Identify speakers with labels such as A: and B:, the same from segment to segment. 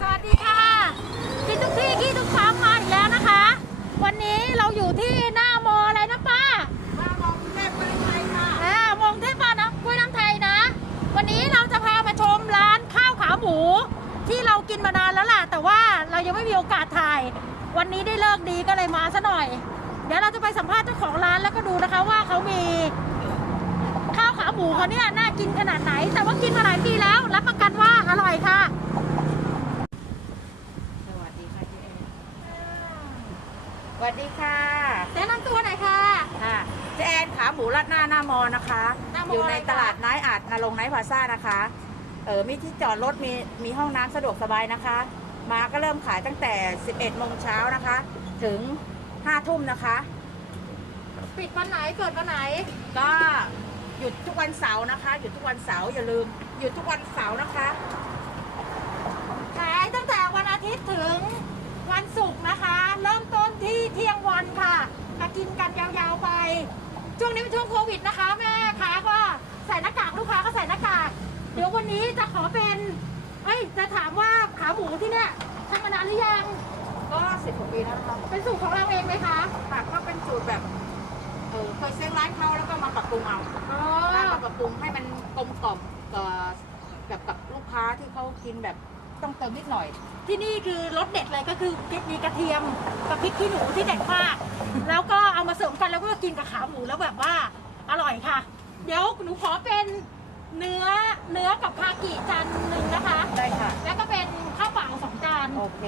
A: สวัสดีค่ะกินทุกที่กินทุกฟาร์มมาอีกแล้วนะคะ วันนี้เราอยู่ที่หน้ามออะไรนะป้าหน้ามองเทพบ้านไทยค่ะอ่ามองเทพบ้านนะกล้วยน้ำไทยนะ วันนี้เราจะพามาชมร้านข้าวขาหมู ที่เรากินมานานแล้วล่ะ แต่ว่าเรายังไม่มีโอกาสถ่าย วันนี้ได้เลิกดีก็เลยมาซะหน่อย เดี๋ยวเราจะไปสัมภาษณ์เจ้าของร้านแล้วก็ดูนะคะว่าเขามี ข้าวขาหมูเขาเนี่ยน่ากินขนาดไหน แต่ว่ากินมาหลายปีแล้ว รับประกันว่าอร่อยค่ะ
B: สวัสดีค่ะเจ๊แอนสวัสดีค่ะ
A: แนะนำตัวหน่อยค่ะ
B: ค่ะเจ๊แอนขาหมูรัดหน้าหน้ามอนะคะ
A: หน้ามอ
B: อยู่ใน
A: อะไรคะ
B: ตลาดไนท์อาจนรงค์ไนท์พลาซ่านะคะ เออมีที่จอดรถมีมีห้องน้ำสะดวกสบายนะคะ มาก็เริ่มขายตั้งแต่ 11โมงเช้านะคะ ถึง5ทุ่มนะคะ
A: ปิดวันไหนเกิดวันไหน
B: ก็ หยุดทุกวันเสาร์นะคะ หยุดทุกวันเสาร์อย่าลืม หยุดทุกวันเสาร์นะคะ
A: ขายตั้งแต่วันอาทิตย์ถึงวันศุกร์นะคะ เริ่มต้นที่เที่ยงวันค่ะมากินกันยาวๆไป ช่วงนี้เป็นช่วงโควิดนะคะ แม่ค้าก็ใส่หน้ากากลูกค้าก็ใส่หน้ากาก เดี๋ยววันนี้จะขอเป็นเอ้ยจะถามว่าขาหมูที่เนี่ยทำมานานหรือยัง
B: ก็10กว่าปีแล้วนะคะ
A: เป็นสูตรของเราเองไหมคะ
B: ค่ะก็เป็น ปรับปรุงเอา
A: อ๋อ
B: ร้านมาปรับปรุงให้มันกลมกล่อมกับกับกับลูกค้าที่เขากินแบบต้องเติมนิดหน่อย
A: ที่นี่คือรสเด็ดเลยก็คือมีกระเทียมกับพริกขี้หนูที่เด็ดมาก แล้วก็เอามาเสริมกันแล้วก็กินกับขาหมูแล้วแบบว่าอร่อยค่ะ เดี๋ยวหนูขอเป็น เนื้อเนื้อกับคากิจานหนึ่งนะคะ
B: ได้ค่ะ
A: แล้วก็เป็นข้าวเปล่าสองจาน
B: โอเค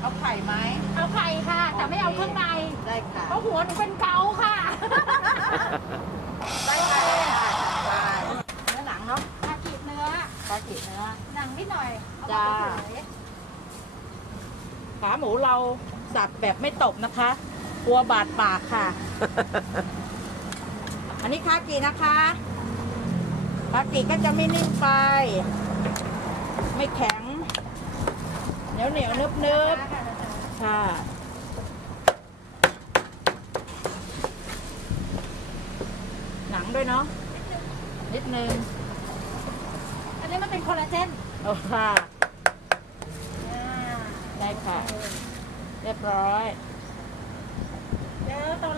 B: เอาไข่ไหม
A: เอาไข่ค่ะ แต่ไม่เอาเครื่องใน
B: ได้ค่ะ
A: เพราะหัวหนูเป็นเกาค่ะ
B: ได้ค่ะได้ค่ะได้เนื้อหนังเนาะ
A: คากิเนื้อ
B: ปลาขีดเนื้อ
A: หนังนิดหน่อยเอ
B: จ้า
A: ไปเฉย
B: ขาหมูเราสับแบบไม่ตบนะคะกลัวบาดปากค่ะ อันนี้คากีนะคะ คากีก็จะไม่นิ่มไป ไม่แข็ง เหนียวเหนียวนึบนึบๆค่ะหนังด้วยเนาะนิดนึง
A: อันนี้มันเป็นคอลลาเจน
B: โอ้ค่ะ
A: อ่า
B: ได้ค่ะ เรียบร้อย
A: เดี๋ยวตอน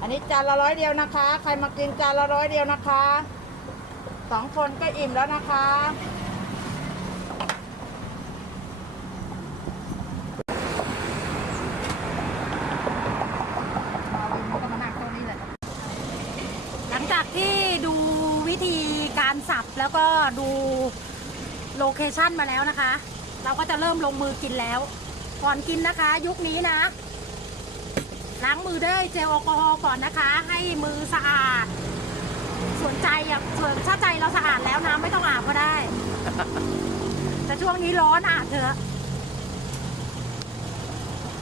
B: อันนี้จานละร้อยเดียวนะคะ ใครมากินจานละร้อยเดียวนะคะ สองคนก็อิ่มแล้วนะคะ
A: หลังจากที่ดูวิธีการสับแล้วก็ดูโลเคชั่นมาแล้วนะคะ เราก็จะเริ่มลงมือกินแล้ว ก่อนกินนะคะ ยุคนี้นะ ล้างมือด้วยเจลแอลกอฮอล์ก่อนนะคะ ให้มือสะอาด ส่วนใจอะส่วนถ้าใจเราสะอาดแล้วน้ำไม่ต้องอาบก็ได้ แต่ช่วงนี้ร้อนอาบเถอะ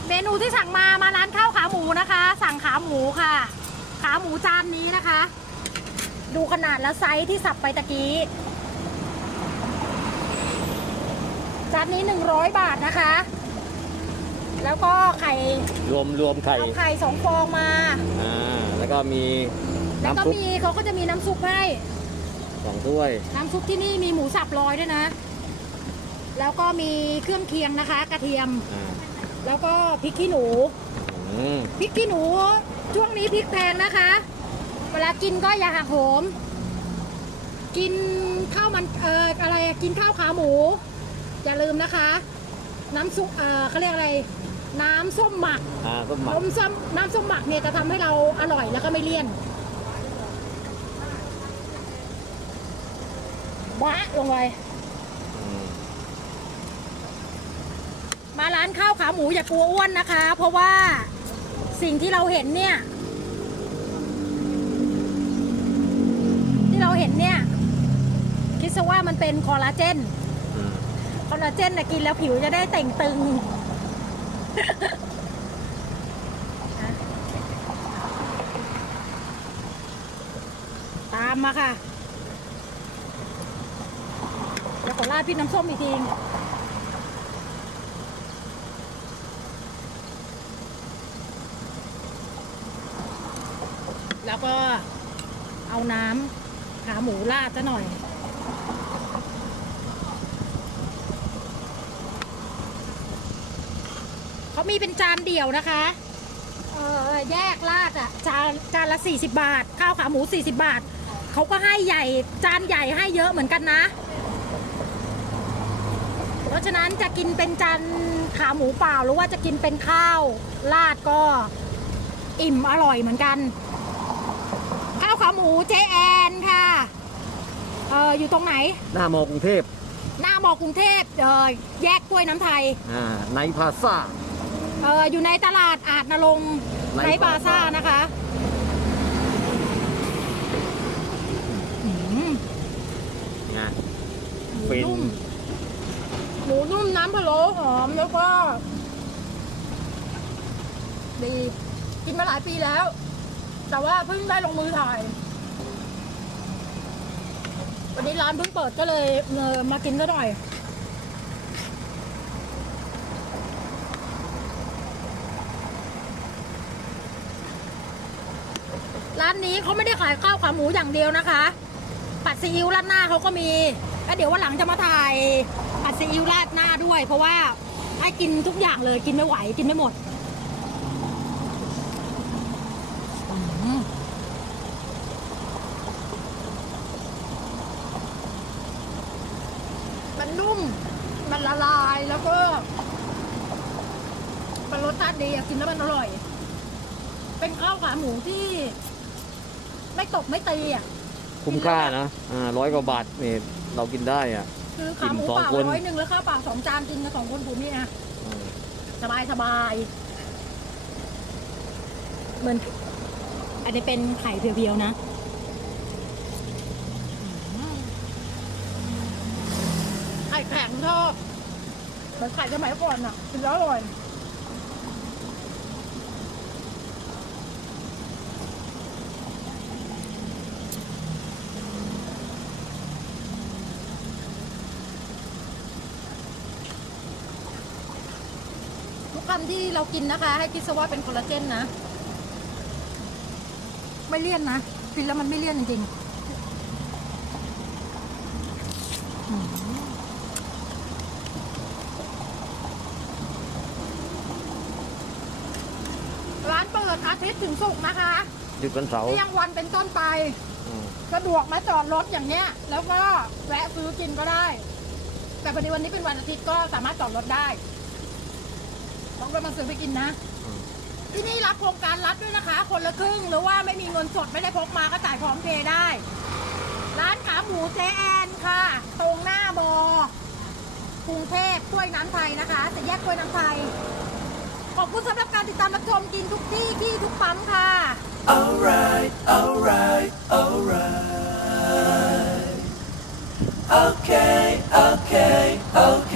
A: เมนูที่สั่งมามาร้านข้าวขาหมูนะคะ สั่งขาหมูค่ะ ขาหมูจานนี้นะคะ ดูขนาดและไซส์ที่สับไปตะกี้จานนี้100 บาทนะคะ แล้วก็ไข่
C: รวมรวมไข่
A: เอาไข่สองฟองมา
C: อ่าแล้วก็มี
A: แล้วก็
C: น้ำซุป
A: มีเขาก็จะมีน้ำซุปให้
C: สองถ้วย
A: น้ำซุปที่นี่มีหมูสับลอยด้วยนะ แล้วก็มีเครื่องเคียงนะคะ กระเทียม
C: อ่า
A: แล้วก็พริกขี้หนู
C: อืม
A: พริกขี้หนู ช่วงนี้พริกแพงนะคะ เวลากินก็อย่าหักโหม กินข้าวมันเอ่ออะไรกินข้าวขาหมู อย่าลืมนะคะ น้ำซุปเอ่อเขาเรียกอะไร น้ำส้มหมัก
C: อ่าส้มหมัก
A: น้ำส้มน้ำส้มหมักเนี่ยจะทำให้เราอร่อยแล้วก็ไม่เลี่ยน บ้าลงไป
C: อืม
A: มาร้านข้าวขาหมูอย่ากลัวอ้วนนะคะ เพราะว่าสิ่งที่เราเห็นเนี่ย ที่เราเห็นเนี่ย คิดซะว่ามันเป็นคอลลาเจน
C: อืม
A: คอลลาเจนนะกินแล้วผิวจะได้แต่งตึงตามมาค่ะเดี๋ยว ขอราดพี่น้ำส้มอีกทีแล้วก็เอาน้ำขาหมูราดซะหน่อย เขามีเป็นจานเดี่ยวนะคะ เออแยกราดอะ จานจานละ 40 บาท ข้าวขาหมู 40 บาท เขาก็ให้ใหญ่จานใหญ่ให้เยอะเหมือนกันนะ เพราะฉะนั้นจะกินเป็นจานขาหมูเปล่าหรือว่าจะกินเป็นข้าวราดก็อิ่มอร่อยเหมือนกัน ข้าวขาหมูเจแอนค่ะเอออยู่ตรงไหน
C: หน้ามอกรุงเทพ
A: หน้ามอกรุงเทพเออแยกกล้วยน้ำไทย
C: อ่าในพลาซ่า
A: เอออยู่ในตลาดอาจนรงค์
C: ไน
A: ไน
C: ท์
A: บาซ่า
C: Plaza
A: นะคะอืม
C: นะ
A: หมู
C: เป็น
A: นุ่ มูนุ่มน้ำพะโล้หอมแล้วก็ดีกินมาหลายปีแล้ว แต่ว่าเพิ่งได้ลงมือถ่าย วันนี้ร้านเพิ่งเปิดก็เลยเออมากินซะหน่อยร้านนี้เขาไม่ได้ขายข้าวขาหมูอย่างเดียวนะคะผัดซีอิ๊วร้าดหน้าเขาก็มี แล้วเดี๋ยววันหลังจะมาถ่าย ซีอิ๊วราดหน้าด้วย เพราะว่าให้กินทุกอย่างเลยกินไม่ไหวกินไม่หมดอืมมันนุ่ม มันละลายแล้วก็ มันรสชาติดีอะกินแล้วมันอร่อย เป็นข้าวขาหมูที่ ไม่ตกไม่ตีอะ
C: คุ้มค่านะ อ่าร้อยกว่าบาทนี่เรากินได้อะ
A: คือขาหมู
C: กินสอง
A: เปล่า
C: คน
A: ร้อยหนึ่งแล้วข้าวเปล่าสองจานกินกันสองคนผมนี่นะ
C: อืม
A: สบายสบายเหมือนอันนี้เป็นไข่เพียวๆนะอืมไข่แข็งชอบเหมือนไข่สมัยก่อนอะกินแล้วอร่อย คำที่เรากินนะคะ ให้คิดซะว่าเป็นคอลลาเจนนะ ไม่เลี่ยนนะกินแล้วมันไม่เลี่ยนจริงๆอืมร้านเปิดอาทิตย์ถึงศุกร์นะคะ
C: หยุดวันเสาร์
A: เที่ยงวันเป็นต้นไป
C: อืม
A: สะดวกมาจอดรถอย่างเนี้ย แล้วก็แวะซื้อกินก็ได้ แต่พอดีวันนี้เป็นวันอาทิตย์ก็สามารถจอดรถได้ ของไปลังซื้อไปกินนะ ที่นี่รับโครงการรับด้วยนะคะ คนละครึ่งหรือว่าไม่มีเงินสดไม่ได้พกมาก็จ่ายพร้อมเพย์ได้ ร้านขาหมูเจแอนค่ะ ตรงหน้าบอกรุงเทพกล้วยน้ำไทยนะคะแต่แยกกล้วยน้ำไทย ขอบคุณสำหรับการติดตามรับชมกินทุกที่ที่ทุกปั๊มค่ะ
D: alright alright alright okay okay okay